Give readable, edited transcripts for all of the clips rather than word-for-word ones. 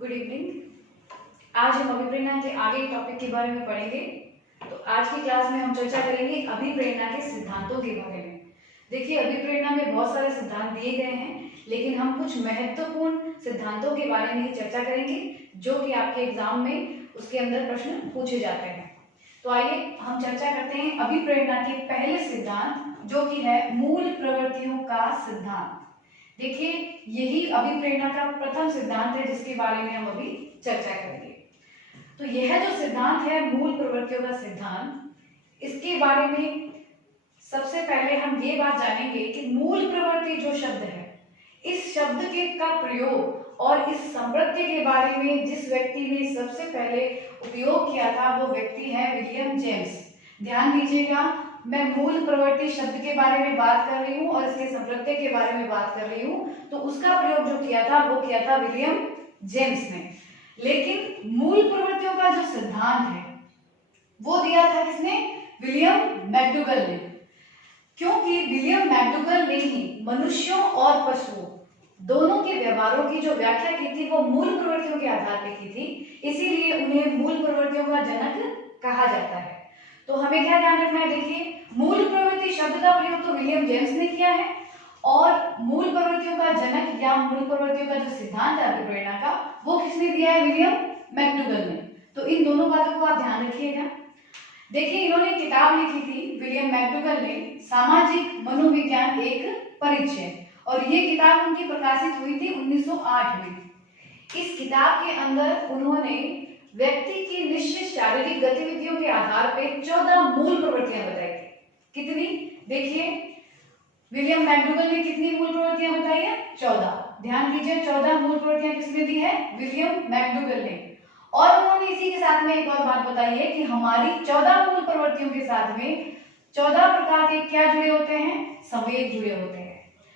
Good evening. आज हम अभिप्रेरणा के आगे टॉपिक के बारे में पढ़ेंगे। तो आज की क्लास में हम चर्चा करेंगे अभिप्रेरणा के सिद्धांतों के बारे में। देखिए, अभिप्रेरणा में बहुत सारे सिद्धांत दिए गए हैं, लेकिन हम कुछ महत्वपूर्ण सिद्धांतों के बारे में ही चर्चा करेंगे जो कि आपके एग्जाम में उसके अंदर प्रश्न पूछे जाते हैं। तो आइए हम चर्चा करते हैं अभिप्रेरणा के पहले सिद्धांत, जो कि है मूल प्रवृत्तियों का सिद्धांत। देखिए, यही अभिप्रेरणा का प्रथम सिद्धांत है जिसके बारे में हम अभी चर्चा करेंगे। तो यह जो सिद्धांत है मूल प्रवृत्तियों का सिद्धांत, इसके बारे में सबसे पहले हम ये बात जानेंगे कि मूल प्रवृत्ति जो शब्द है, इस शब्द के का प्रयोग और इस संवृत्ति के बारे में जिस व्यक्ति ने सबसे पहले उपयोग किया था वो व्यक्ति है विलियम जेम्स। ध्यान दीजिएगा, मैं मूल प्रवृत्ति शब्द के बारे में बात कर रही हूँ और इसके संवृत्ति के बारे में बात कर रही हूँ। तो उसका प्रयोग जो किया था वो किया था विलियम जेम्स ने। लेकिन मूल प्रवृत्तियों का जो सिद्धांत है वो दिया था किसने? विलियम मैकडूगल ने। क्योंकि विलियम मैकडूगल ने ही मनुष्यों और पशुओं दोनों के व्यवहारों की जो व्याख्या की थी वो मूल प्रवृत्तियों के आधार पर की थी, इसीलिए उन्हें मूल प्रवृत्तियों का जनक कहा जाता है। तो हमें क्या ध्यान रखना है? देखिए, मूल प्रवृत्ति शब्द का प्रयोग तो विलियम जेम्स ने किया है और मूल प्रवृत्तियों का जनक या मूल प्रवृत्तियों का जो सिद्धांत है अभिप्रेरणा का, वो किसने दिया है? विलियम मैकडूगल ने। तो इन दोनों बातों को आप ध्यान रखिएगा। देखिए, इन्होंने किताब लिखी थी विलियम मैकडूगल ने, सामाजिक मनोविज्ञान एक परिचय, और ये किताब उनकी प्रकाशित हुई थी 1908 में। इस किताब के अंदर उन्होंने व्यक्ति की निश्चित शारीरिक गतिविधियों के आधार पर 14 मूल प्रवृत्तियां बताई थी। कितनी? देखिए, विलियम मैकडूगल ने कितनी मूल प्रवृत्तियां बताई है? 14। ध्यान दीजिए, 14 मूल प्रवृत्तियां किसने दी है? विलियम मैकडूगल ने। और उन्होंने इसी के साथ में एक और बात बताई है कि हमारी 14 मूल प्रवृत्तियों के साथ में 14 प्रकार के क्या जुड़े होते हैं? संवेग जुड़े होते हैं।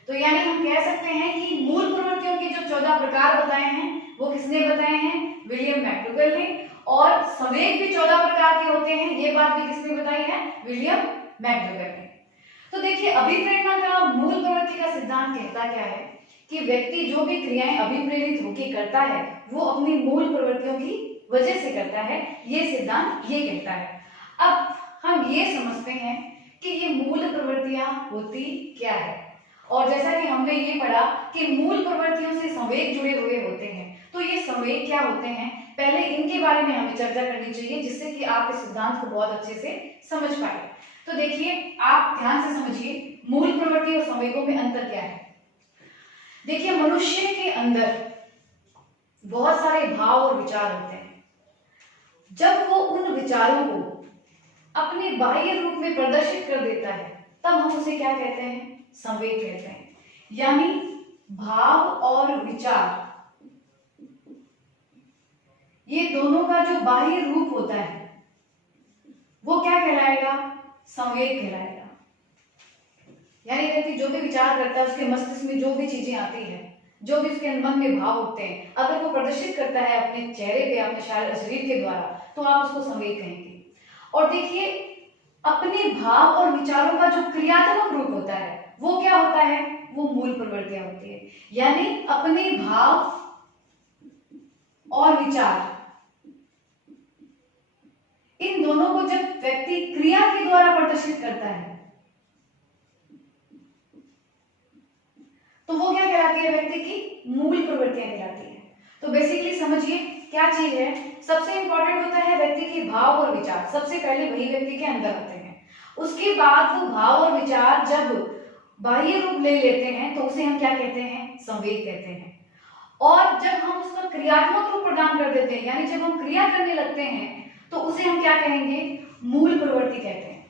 तो यानी हम कह सकते हैं कि मूल प्रवृत्तियों के जो 14 प्रकार बताए हैं वो किसने बताए हैं? विलियम मैकडूगल ने। और संवेग भी 14 प्रकार के होते हैं, ये बात भी किसने बताई है? विलियम मैकडूगल ने। तो देखिए, अभिप्रेरणा का मूल प्रवृत्ति का सिद्धांत कहता क्या है कि व्यक्ति जो भी क्रियाएं अभिप्रेरित होकर करता है वो अपनी मूल प्रवृत्तियों की वजह से करता है, ये सिद्धांत ये कहता है। अब हम ये समझते हैं कि ये मूल प्रवृत्तियां होती क्या है, और जैसा कि हमने ये पढ़ा कि मूल प्रवृत्तियों से संवेग जुड़े हुए होते हैं। तो ये संवेग क्या होते हैं, पहले इनके बारे में हमें चर्चा करनी चाहिए जिससे कि आप इस सिद्धांत को बहुत अच्छे से समझ पाए। तो देखिए, आप ध्यान से समझिए मूल प्रवृत्ति और संवेगों में अंतर क्या है। देखिए, मनुष्य के अंदर बहुत सारे भाव और विचार होते हैं। जब वो उन विचारों को अपने बाह्य रूप में प्रदर्शित कर देता है तब हम उसे क्या कहते हैं? संवेग कहते हैं। यानी भाव और विचार, ये दोनों का जो बाह्य रूप होता है वो क्या कहलाएगा? संवेग कहलाएगा। यानी व्यक्ति जो भी विचार करता है उसके मस्तिष्क में जो भी चीजें आती है, जो भी उसके मन में भाव उठते हैं, अगर वो प्रदर्शित करता है अपने चेहरे पे, अपने शरीर के द्वारा, तो आप उसको संवेग कहेंगे। और देखिए, अपने भाव और विचारों का जो क्रियात्मक रूप होता है वो क्या होता है? वो मूल प्रवृत्तियां होती है। यानी अपने भाव और विचार, इन दोनों को जब व्यक्ति क्रिया के द्वारा प्रदर्शित करता है तो वो क्या कहलाती है? व्यक्ति की मूल प्रवृत्तियां कहलाती है। तो बेसिकली समझिए क्या चीज है, सबसे इंपॉर्टेंट होता है व्यक्ति के भाव और विचार, सबसे पहले वही व्यक्ति के अंदर होते हैं। उसके बाद वो भाव और विचार जब बाह्य रूप ले लेते हैं तो उसे हम क्या कहते हैं? संवेग कहते हैं। और जब हम उसका क्रियात्मक रूप प्रदान कर देते हैं, यानी जब हम क्रिया करने लगते हैं तो उसे हम क्या कहेंगे? मूल प्रवृत्ति कहते हैं।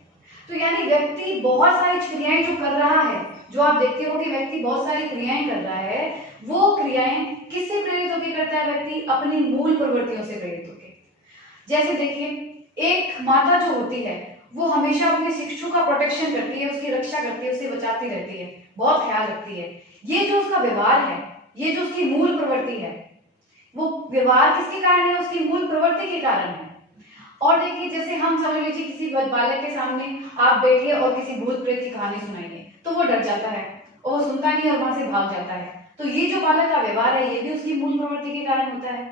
तो यानी व्यक्ति बहुत सारी क्रियाएं जो कर रहा है, जो आप देखते हो कि व्यक्ति बहुत सारी क्रियाएं कर रहा है, वो क्रियाएं किससे प्रेरित होकर करता है? व्यक्ति अपनी मूल प्रवृत्तियों से प्रेरित होकर। जैसे देखिए, एक माता जो होती है वो हमेशा अपने शिशु का प्रोटेक्शन करती है, उसकी रक्षा करती है, उसे बचाती रहती है, बहुत ख्याल रखती है। ये जो उसका व्यवहार है, ये जो उसकी मूल प्रवृत्ति है, वो व्यवहार किसके कारण है? उसकी मूल प्रवृत्ति के कारण है। और देखिए, जैसे हम समझ लीजिए किसी बालक के सामने आप बैठिए और किसी भूत प्रेत की कहानी सुनाइए तो वो डर जाता है और वो सुनता नहीं और वहां से भाग जाता है। तो ये जो बालक का व्यवहार है ये भी उसकी मूल प्रवृत्ति के कारण होता है।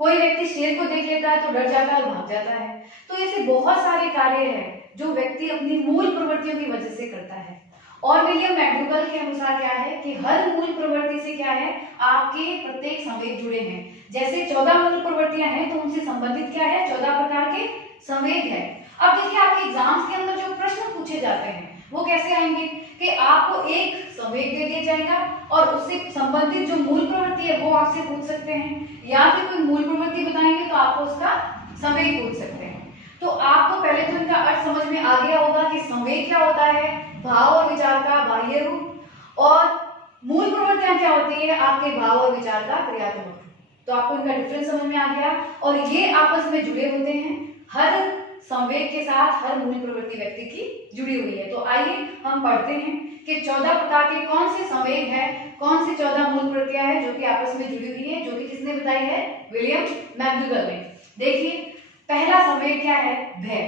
कोई व्यक्ति शेर को देख लेता है तो डर जाता है और भाग जाता है। तो ऐसे बहुत सारे कार्य हैं जो व्यक्ति अपनी मूल प्रवृत्तियों की वजह से करता है। और विलियम मैक्डूगल के अनुसार क्या है कि हर मूल प्रवृत्ति से क्या है, आपके प्रत्येक संवेग जुड़े हैं। जैसे 14 मूल प्रवृत्तियां हैं तो उनसे संबंधित क्या है, 14 प्रकार के संवेग है। अब देखिए आपके एग्जाम्स के अंदर जो प्रश्न पूछे जाते हैं वो कैसे आएंगे कि आपको एक संवेग दे दिया जाएगा और उससे संबंधित जो मूल प्रवृत्ति है वो आपसे पूछ सकते हैं, या फिर कोई मूल प्रवृत्ति बताएंगे तो आपको उसका संवेग पूछ सकते हैं। तो आपको पहले तो इनका अर्थ समझ में आ गया होगा कि संवेग क्या होता है, भाव और विचार का बाह्य रूप, और मूल प्रवृत्तियां क्या होती है, आपके भाव और विचार का क्रियात्मक रूप। तो आपको इनका डिफरेंस समझ में आ गया और ये आपस में जुड़े होते हैं। हर संवेग के साथ हर मूल प्रवृत्ति व्यक्ति की जुड़ी हुई है। तो आइए हम पढ़ते हैं कि 14 प्रकार के कौन से संवेग है, कौन से 14 मूल प्रवृत्तियां हैं जो कि आपस में जुड़ी हुई है, जो कि किसने बताई है, विलियम मैक्डूगल ने। देखिए पहला संवेग क्या है, भय।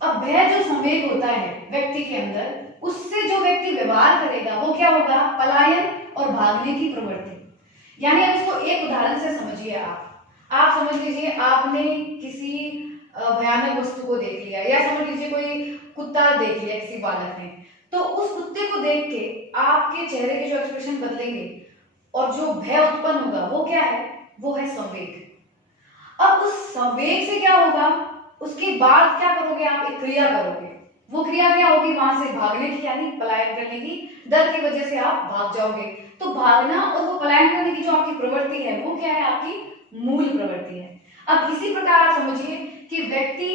अब भय जो संवेग होता है व्यक्ति के अंदर, उससे जो व्यक्ति व्यवहार करेगा वो क्या होगा, पलायन और भागने की प्रवृत्ति। यानी अब इसको एक उदाहरण से समझिए। आप समझ लीजिए आपने किसी भयानक वस्तु को देख लिया, या समझ लीजिए कोई कुत्ता देख लिया किसी बालक ने, तो उस कुत्ते को देख के आपके चेहरे के जो एक्सप्रेशन बदलेंगे और जो भय उत्पन्न होगा वो क्या है, वो है संवेग। अब उस संवेग से क्या होगा, उसके बाद क्या करोगे, आप एक क्रिया करोगे। वो क्रिया क्या होगी, वहां से भागने की यानी पलायन करने की, डर की वजह से आप भाग जाओगे। तो भागना और वो पलायन करने की जो आपकी प्रवृत्ति है वो क्या है, आपकी मूल प्रवृत्ति है। अब इसी प्रकार आप समझिए कि व्यक्ति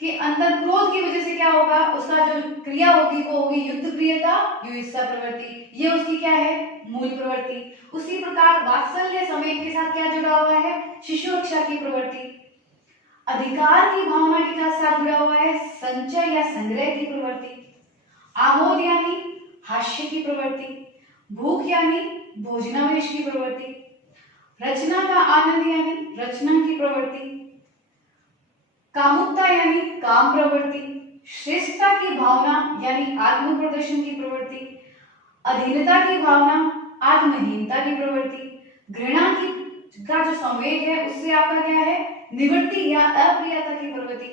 के अंदर क्रोध की वजह से क्या होगा, उसका जो क्रिया होगी वो होगी युद्ध प्रियता युयुत्सा प्रवृत्ति, ये उसकी क्या है, मूल प्रवृत्ति। उसी प्रकार वात्सल्य संवेग के साथ क्या जुड़ा हुआ है, शिशु रक्षा की प्रवृत्ति। अधिकार की भावना के साथ जुड़ा हुआ है संचय या संग्रह की प्रवृत्ति। आमोद यानी हास्य की प्रवृत्ति। भूख यानी भोजनावेश की प्रवृत्ति। रचना का आनंद यानी रचना की प्रवृत्ति। कामुकता यानी काम प्रवृत्ति। श्रेष्ठता की भावना यानी आत्म प्रदर्शन की प्रवृत्ति। अधीनता की भावना आत्महीनता की प्रवृत्ति। घृणा की का जो संवेग है उससे आपका क्या है, निवृत्ति या अप्रियता की प्रवृत्ति।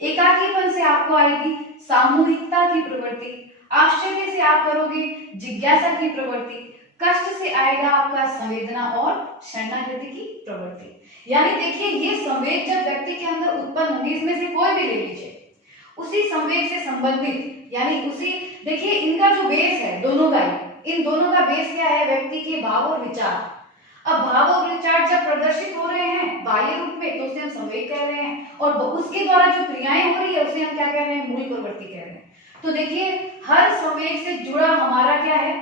एकाकीपन से आपको आएगी सामूहिकता की प्रवृत्ति। आश्चर्य से आप करोगे जिज्ञासा की प्रवृत्ति। कष्ट से आएगा आपका संवेदना और शरणागति की प्रवृत्ति। यानी देखिए ये संवेग जब व्यक्ति के अंदर उत्पन्न होंगे, इसमें से कोई भी ले लीजिए, उसी संवेग से संबंधित यानी उसी, देखिए इनका जो बेस है दोनों का ही, इन दोनों का बेस क्या है, व्यक्ति के भाव और विचार। अब भाव और विचार जब प्रदर्शित हो रहे हैं बाह्य रूप में तो उसे हम संवेग कह रहे हैं, और उसके द्वारा जो क्रियाएं हो रही है उसे हम क्या कह रहे हैं, मूल प्रवृत्ति कह रहे हैं। तो देखिए हर संवेग से जुड़ा हमारा क्या है,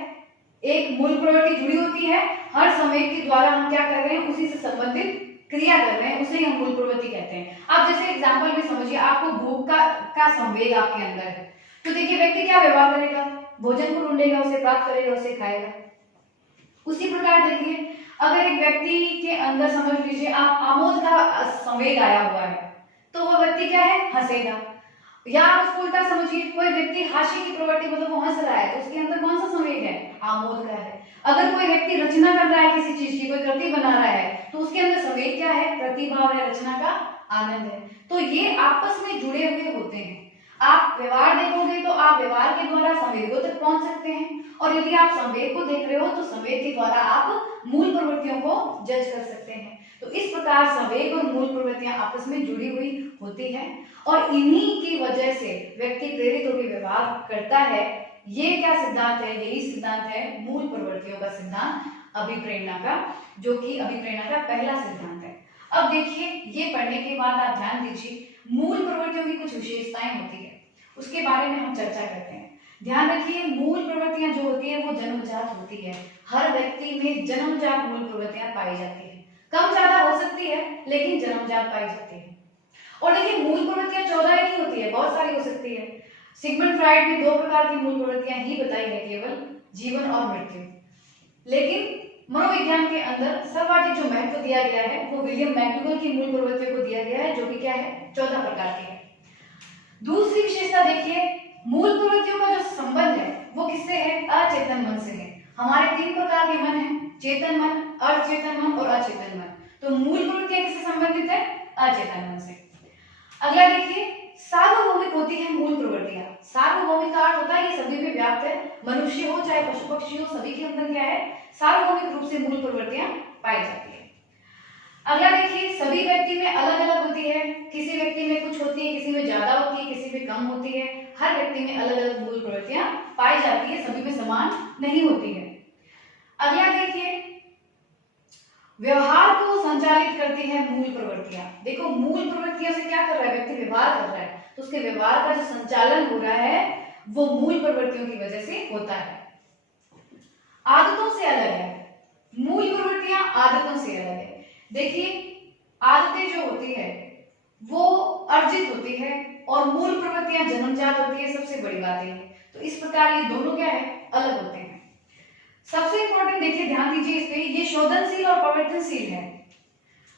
एक मूल प्रवृत्ति जुड़ी होती है। हर संवेग के द्वारा हम क्या कर रहे हैं, उसी से संबंधित क्रिया कर रहे हैं, उसे हम मूल प्रवृत्ति कहते हैं। अब जैसे एग्जांपल में समझिए, आपको भूख का संवेग आपके अंदर है, तो देखिए व्यक्ति क्या व्यवहार करेगा, भोजन को ढूंढेगा, उसे प्राप्त करेगा, उसे खाएगा। उसी प्रकार देखिए अगर एक व्यक्ति के अंदर समझ लीजिए आप आमोद का संवेग आया हुआ है तो वह व्यक्ति क्या है, हंसेगा। या आप उसको उल्टा समझिए, कोई व्यक्ति हास्य की प्रवृत्ति, मतलब वो हंस रहा है तो उसके अंदर कौन सा संवेग है, आमोद का है। अगर कोई व्यक्ति रचना कर रहा है किसी चीज की, कोई कृति बना रहा है तो उसके अंदर संवेग क्या है, प्रतिभाव है, रचना का आनंद है। तो ये आपस में जुड़े हुए होते हैं। आप व्यवहार देखोगे तो आप व्यवहार के द्वारा संवेगों तक पहुंच सकते हैं, और यदि आप संवेग को देख रहे हो तो संवेग के द्वारा आप मूल प्रवृत्तियों को जज कर सकते हैं। तो इस प्रकार संवेग और मूल प्रवृत्तियां आपस में जुड़ी हुई होती हैं, और इन्हीं की वजह से व्यक्ति प्रेरित होकर व्यवहार करता है। ये क्या सिद्धांत है, यही सिद्धांत है मूल प्रवृत्तियों का सिद्धांत, अभिप्रेरणा का, जो कि अभिप्रेरणा का पहला सिद्धांत है। अब देखिए ये पढ़ने के बाद आप ध्यान दीजिए, मूल प्रवृत्तियों की कुछ विशेषताएं होती है, उसके बारे में हम चर्चा करते हैं। ध्यान रखिए मूल प्रवृत्तियां जो होती है वो जन्मजात होती है। हर व्यक्ति में जन्मजात मूल प्रवृत्तियां पाई जाती है, कम ज्यादा हो सकती है लेकिन जन्मजात पाई जाती है। और देखिए मूल प्रवृत्तियां 14 ही होती है, बहुत सारी हो सकती है। सिगमंड फ्राइड ने 2 प्रकार की मूल प्रवृत्तियां ही बताई है, केवल जीवन और मृत्यु। लेकिन मनोविज्ञान के अंदर सर्वाधिक जो महत्व दिया गया है वो विलियम मैक्डूगल की मूल प्रवृत्तियों को दिया गया है, जो कि क्या है, 14 प्रकार की है। दूसरी विशेषता देखिए, मूल प्रवृत्तियों का जो संबंध है वो किससे है, अचेतन मन से है। हमारे 3 प्रकार के मन हैं, चेतन मन, अर्धचेतन मन और अचेतन मन। तो मूल प्रवृत्तियां किससे संबंधित है? अचेतन मन से। अगला देखिए, सार्वभौमिक होती है मूल प्रवृत्तियां। सार्वभौमिक का अर्थ होता है ये सभी में व्याप्त है, मनुष्य हो चाहे पशु पक्षी हो, सभी के अंदर क्या है? सार्वभौमिक रूप से मूल प्रवृत्तियां पाई जाती है। अगला देखिए, सभी व्यक्ति में अलग अलग होती है, किसी व्यक्ति में कुछ होती है, किसी में ज्यादा होती है, किसी में कम होती है। हर व्यक्ति में अलग अलग मूल प्रवृत्तियां पाई जाती है, सभी में समान नहीं होती है। अगला देखिए, व्यवहार को संचालित करती है मूल प्रवृत्तियां। देखो, मूल प्रवृत्तियों से क्या कर रहा है व्यक्ति? व्यवहार कर रहा है, तो उसके व्यवहार का जो संचालन हो रहा है वो मूल प्रवृत्तियों की वजह से होता है। आदतों से अलग है, मूल प्रवृत्तियां आदतों से अलग है। देखिए, आदतें जो होती है वो अर्जित होती है और मूल प्रवृत्तियां जन्मजात होती है, सबसे बड़ी बात है। तो इस प्रकार ये दोनों क्या है? अलग होते हैं। सबसे इंपॉर्टेंट देखिए, ध्यान दीजिए इस पे, ये शोधनशील और परिवर्तनशील है।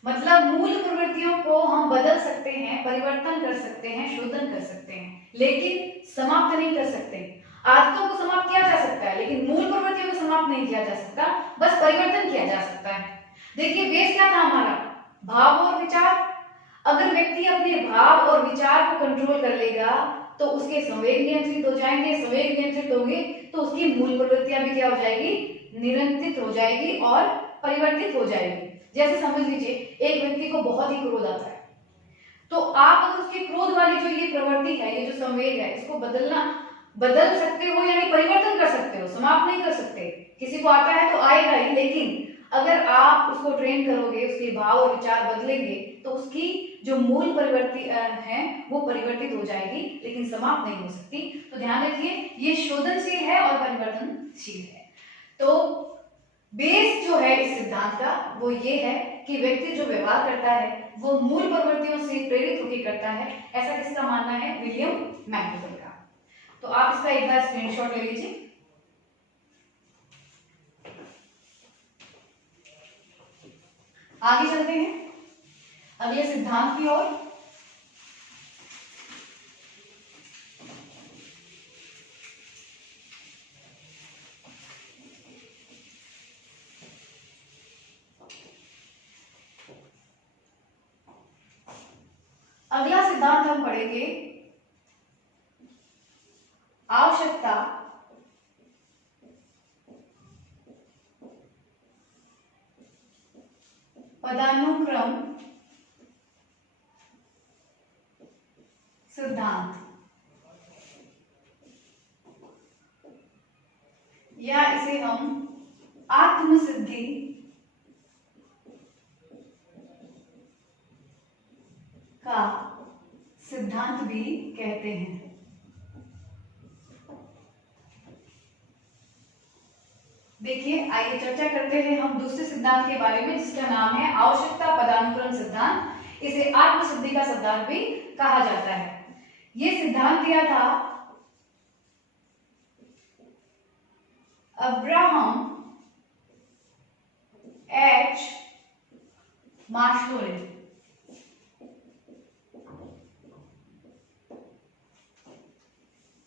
मतलब मूल प्रवृत्तियों को हम बदल सकते हैं, परिवर्तन कर सकते हैं, शोधन कर सकते हैं, लेकिन समाप्त नहीं कर सकते। आदतों को समाप्त किया जा सकता है लेकिन मूल प्रवृत्तियों को समाप्त नहीं किया जा सकता, बस परिवर्तन किया जा सकता है। देखिए, बेस क्या था हमारा? भाव और विचार। अगर व्यक्ति अपने भाव और विचार को कंट्रोल कर लेगा तो उसके संवेग नियंत्रित हो जाएंगे, संवेग नियंत्रित होंगे तो उसकी मूल प्रवृत्तियां भी क्या हो जाएगी? नियंत्रित हो जाएगी और परिवर्तित हो जाएगी। जैसे समझ लीजिए, एक व्यक्ति को बहुत ही क्रोध आता है, तो आप अगर उसके क्रोध वाली जो ये प्रवृत्ति है, ये जो संवेग है, इसको बदल सकते हो, यानी परिवर्तन कर सकते हो, समाप्त नहीं कर सकते। किसी को आता है तो आएगा ही, लेकिन अगर आप उसको ट्रेन करोगे, उसके भाव और विचार बदलेंगे तो उसकी जो मूल प्रवृत्ति है वो परिवर्तित हो जाएगी, लेकिन समाप्त नहीं हो सकती। तो ध्यान रखिए, ये शोधनशील है और परिवर्तनशील है। तो बेस जो है इस सिद्धांत का वो ये है कि व्यक्ति जो व्यवहार करता है वो मूल प्रवृत्तियों से प्रेरित होकर करता है। ऐसा किसका मानना है? विलियम मैक्सवेल का। तो आप इसका एक बार स्क्रीनशॉट ले लीजिए। आगे चलते हैं अगले सिद्धांत की ओर। अगला सिद्धांत हम पढ़ेंगे आवश्यकता पदानुक्रम सिद्धांत, या इसे हम आत्मसिद्धि का सिद्धांत भी कहते हैं। देखिए, आइए चर्चा करते हैं हम दूसरे सिद्धांत के बारे में, जिसका नाम है आवश्यकता पदानुक्रम सिद्धांत। इसे आत्मसिद्धि का सिद्धांत भी कहा जाता है। यह सिद्धांत दिया था अब्राहम एच मास्लो ने।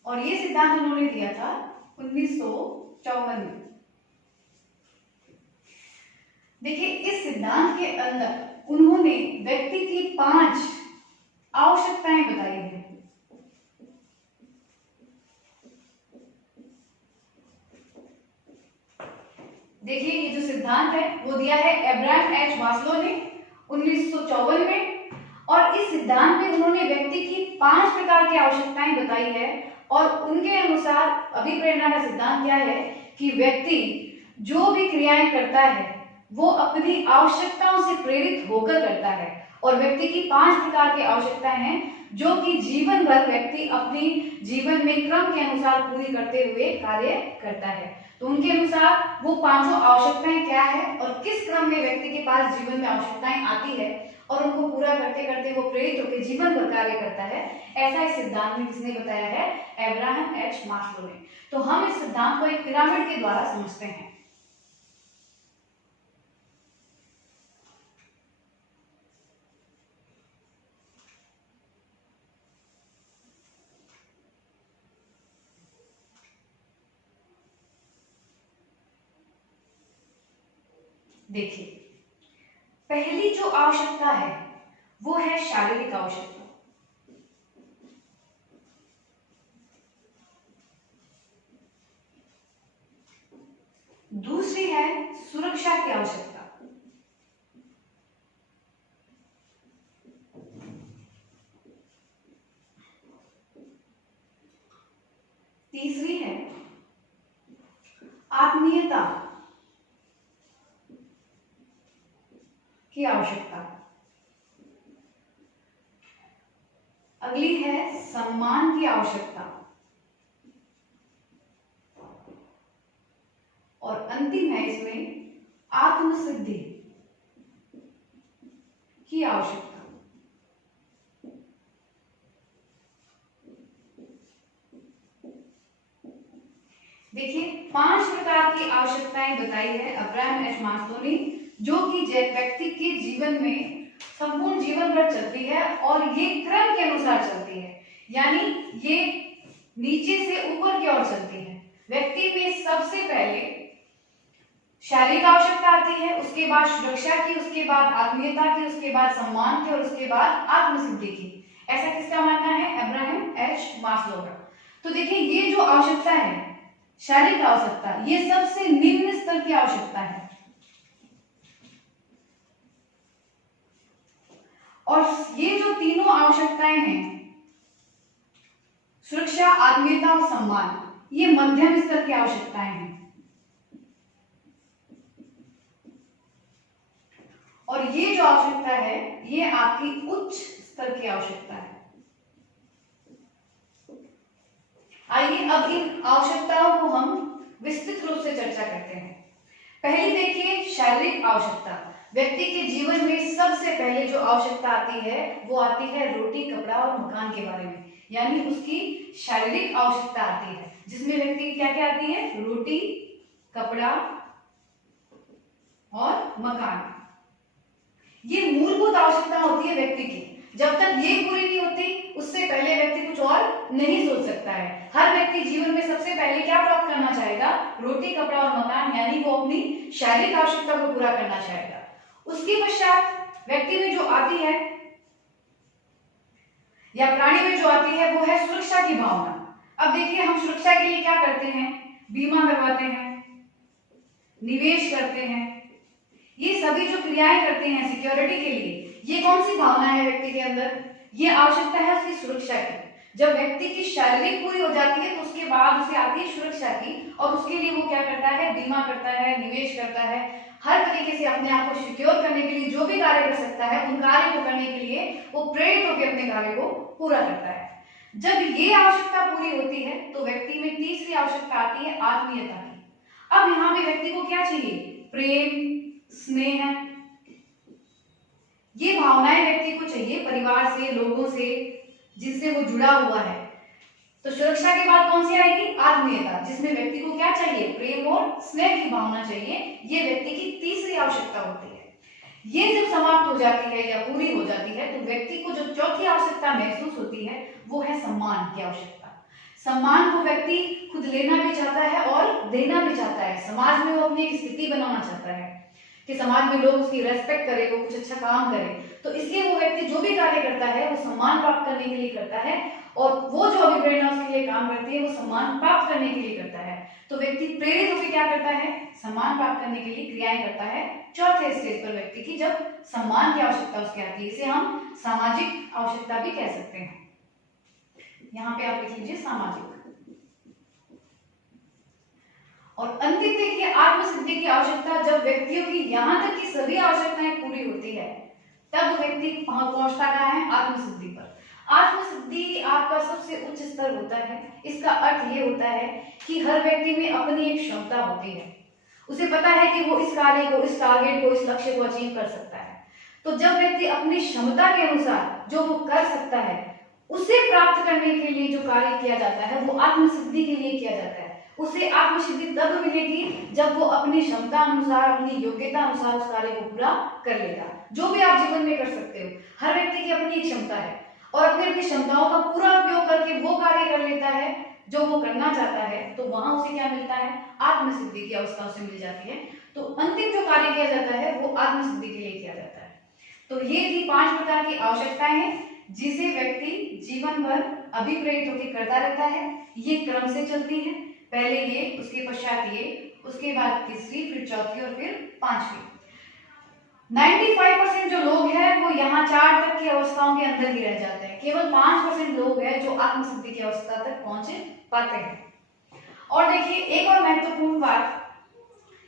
और ये सिद्धांत उन्होंने दिया था 1954 में। देखिए, इस सिद्धांत के अंदर उन्होंने व्यक्ति की 5 आवश्यकताएं बताई हैं। देखिए, ये जो सिद्धांत है वो दिया है अब्राहम एच मास्लो ने 1954 में, और इस सिद्धांत में उन्होंने व्यक्ति की 5 प्रकार की आवश्यकताएं बताई है। और उनके अनुसार अभिप्रेरणा का सिद्धांत क्या है कि व्यक्ति जो भी क्रियाएं करता है वो अपनी आवश्यकताओं से प्रेरित होकर करता है, और व्यक्ति की 5 प्रकार की आवश्यकताएं हैं जो कि जीवन भर व्यक्ति अपनी जीवन में क्रम के अनुसार पूरी करते हुए कार्य करता है। तो उनके अनुसार वो 5 आवश्यकताएं क्या है और किस क्रम में व्यक्ति के पास जीवन में आवश्यकताएं आती है और उनको पूरा करते करते वो प्रेरित होकर जीवन भर कार्य करता है, ऐसा इस सिद्धांत में किसने बताया है? अब्राहम एच मास्लो ने। तो हम इस सिद्धांत को एक पिरामिड के द्वारा समझते हैं। देखिए, पहली जो आवश्यकता है वो है शारीरिक आवश्यकता। दूसरी है सुरक्षा की आवश्यकता। तीसरी है आत्मीयता की आवश्यकता। अगली है सम्मान की आवश्यकता। और अंतिम है इसमें आत्मसिद्धि की आवश्यकता। देखिए, 5 प्रकार की आवश्यकताएं बताई है अब्राहम एच मास्लो ने, जो कि व्यक्ति के जीवन में संपूर्ण जीवन भर चलती है और ये क्रम के अनुसार चलती है, यानी ये नीचे से ऊपर की ओर चलती है। व्यक्ति में सबसे पहले शारीरिक आवश्यकता आती है, उसके बाद सुरक्षा की, उसके बाद आत्मीयता की, उसके बाद सम्मान की और उसके बाद आत्मसिद्धि की। ऐसा किसका मानना है? अब्राहम एच मास्लो का। तो देखिए, ये जो आवश्यकता है शारीरिक आवश्यकता, ये सबसे निम्न स्तर की आवश्यकता है और ये जो तीनों आवश्यकताएं हैं, सुरक्षा, आत्मीयता और सम्मान, ये मध्यम स्तर की आवश्यकताएं हैं। और ये जो आवश्यकता है ये आपकी उच्च स्तर की आवश्यकता है। आइए अब इन आवश्यकताओं को हम विस्तृत रूप से चर्चा करते हैं। पहली देखिए, शारीरिक आवश्यकता। व्यक्ति के जीवन में सबसे पहले जो आवश्यकता आती है वो आती है रोटी, कपड़ा और मकान के बारे में, यानी उसकी शारीरिक आवश्यकता आती है, जिसमें व्यक्ति की क्या क्या आती है? रोटी, कपड़ा और मकान। ये मूलभूत आवश्यकता होती है व्यक्ति की। जब तक ये पूरी नहीं होती उससे पहले व्यक्ति कुछ और नहीं सोच सकता है। हर व्यक्ति जीवन में सबसे पहले क्या प्राप्त करना चाहेगा? रोटी, कपड़ा और मकान, यानी वो अपनी शारीरिक आवश्यकता को पूरा करना चाहेगा। उसके पश्चात व्यक्ति में जो आती है या प्राणी में जो आती है वो है सुरक्षा की भावना। अब देखिए, हम सुरक्षा के लिए क्या करते हैं? बीमा करवाते हैं, निवेश करते हैं, ये सभी जो क्रियाएं करते हैं सिक्योरिटी के लिए, ये कौन सी भावना है व्यक्ति के अंदर? ये आवश्यकता है उसकी सुरक्षा की। जब व्यक्ति की शारीरिक पूरी हो जाती है तो उसके बाद उसे आती है सुरक्षा की, और उसके लिए वो क्या करता है? बीमा करता है, निवेश करता है, हर तरीके से अपने आप को सिक्योर करने के लिए जो भी कार्य कर सकता है उन कार्य को करने के लिए वो प्रेरित होकर अपने कार्य को पूरा करता है। जब ये आवश्यकता पूरी होती है तो व्यक्ति में तीसरी आवश्यकता आती है आत्मीयता की। अब यहाँ पे व्यक्ति को क्या चाहिए? प्रेम, स्नेह, ये भावनाएं व्यक्ति को चाहिए परिवार से, लोगों से जिससे वो जुड़ा हुआ है। तो सुरक्षा के बाद कौन सी आएगी? आत्मीयता, जिसमें व्यक्ति को क्या चाहिए? प्रेम और स्नेह की भावना चाहिए। ये व्यक्ति की तीसरी आवश्यकता होती है। ये जब समाप्त हो जाती है या पूरी हो जाती है तो व्यक्ति को जो चौथी आवश्यकता महसूस होती है वो है सम्मान की आवश्यकता। सम्मान को व्यक्ति खुद लेना भी चाहता है और देना भी चाहता है। समाज में वो अपनी एक स्थिति बनाना चाहता है कि समाज में लोग उसकी रेस्पेक्ट करें, वो कुछ अच्छा काम करे। तो इसलिए वो व्यक्ति जो भी कार्य करता है वो सम्मान प्राप्त करने के लिए करता है, और वो जो अभिप्रेरणा उसके लिए काम करती है वो सम्मान प्राप्त करने के लिए करता है। तो व्यक्ति प्रेरित होकर क्या करता है? सम्मान प्राप्त करने के लिए क्रियाएं करता है। चौथे स्टेज पर व्यक्ति की जब सम्मान की आवश्यकता उसके आती है, इसे हम सामाजिक आवश्यकता भी कह सकते हैं। यहाँ पे आप लिख लीजिए सामाजिक। और अंतिम देखिए आत्मसिद्धि की आवश्यकता। जब व्यक्तियों की यहाँ तक की सभी आवश्यकताएं पूरी होती है तब व्यक्ति पहुंचता कहाँ है? आत्मसिद्धि पर। आत्मसिद्धि आपका सबसे उच्च स्तर होता है। इसका अर्थ ये होता है कि हर व्यक्ति में अपनी एक क्षमता होती है, उसे पता है कि वो इस कार्य को, इस टारगेट को, इस लक्ष्य को अचीव कर सकता है। तो जब व्यक्ति अपनी क्षमता के अनुसार जो वो कर सकता है उसे प्राप्त करने के लिए जो कार्य किया जाता है वो आत्मसिद्धि के लिए किया जाता है। उसे आत्मसिद्धि तब मिलेगी जब वो अपनी क्षमता अनुसार, अपनी योग्यता अनुसार उस कार्य को पूरा कर लेगा। जो भी आप जीवन में कर सकते हो, हर व्यक्ति की अपनी एक क्षमता है और अपनी अपनी क्षमताओं का पूरा उपयोग करके वो कार्य कर लेता है जो वो करना चाहता है, तो वहां उसे क्या मिलता है? आत्मसिद्धि की अवस्था उसे मिल जाती है। तो अंतिम जो कार्य किया जाता है वो आत्मसिद्धि के लिए किया जाता है। तो ये थी 5 प्रकार की आवश्यकताएं हैं जिसे व्यक्ति जीवन भर अभिप्रेरित होकर करता रहता है। ये क्रम से चलती है, पहले ये, उसके पश्चात ये, उसके बाद तीसरी, फिर चौथी और फिर पांचवी। 95% जो लोग हैं वो यहाँ 4 तक की अवस्थाओं के अंदर ही रह जाते हैं। केवल 5% लोग हैं जो आत्मसिद्धि की अवस्था तक पहुंचे पाते हैं। और देखिए एक और महत्वपूर्ण बात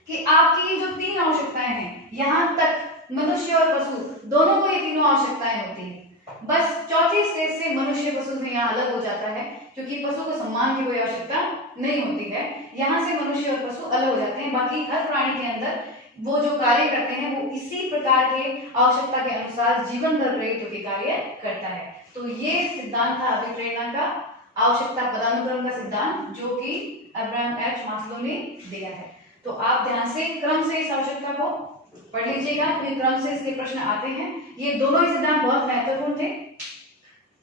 कि आपकी जो 3 आवश्यकताएं हैं, यहाँ तक मनुष्य और पशु दोनों को ये तीनों आवश्यकताएं होती है। बस चौथी स्टेज से मनुष्य पशु से यहाँ अलग हो जाता है, क्योंकि पशु को सम्मान की कोई आवश्यकता नहीं होती है। यहाँ से मनुष्य और पशु अलग हो जाते हैं। बाकी हर प्राणी के अंदर वो जो कार्य करते हैं वो इसी प्रकार के आवश्यकता के अनुसार जीवन भर प्रेरित होकर कार्य करता है। तो ये सिद्धांत था अभिप्रेरणा का, आवश्यकता पदानुक्रम का सिद्धांत, जो कि अब्राहम एच मास्लो ने दिया है। तो आप ध्यान से क्रम से इस आवश्यकता को पढ़ लीजिएगा, फिर क्रम से इसके प्रश्न आते हैं। ये दोनों ही सिद्धांत बहुत महत्वपूर्ण थे।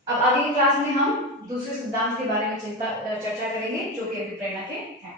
अब आगे की क्लास में हम दूसरे सिद्धांत के बारे में चर्चा करेंगे जो कि अभिप्रेरणा के हैं।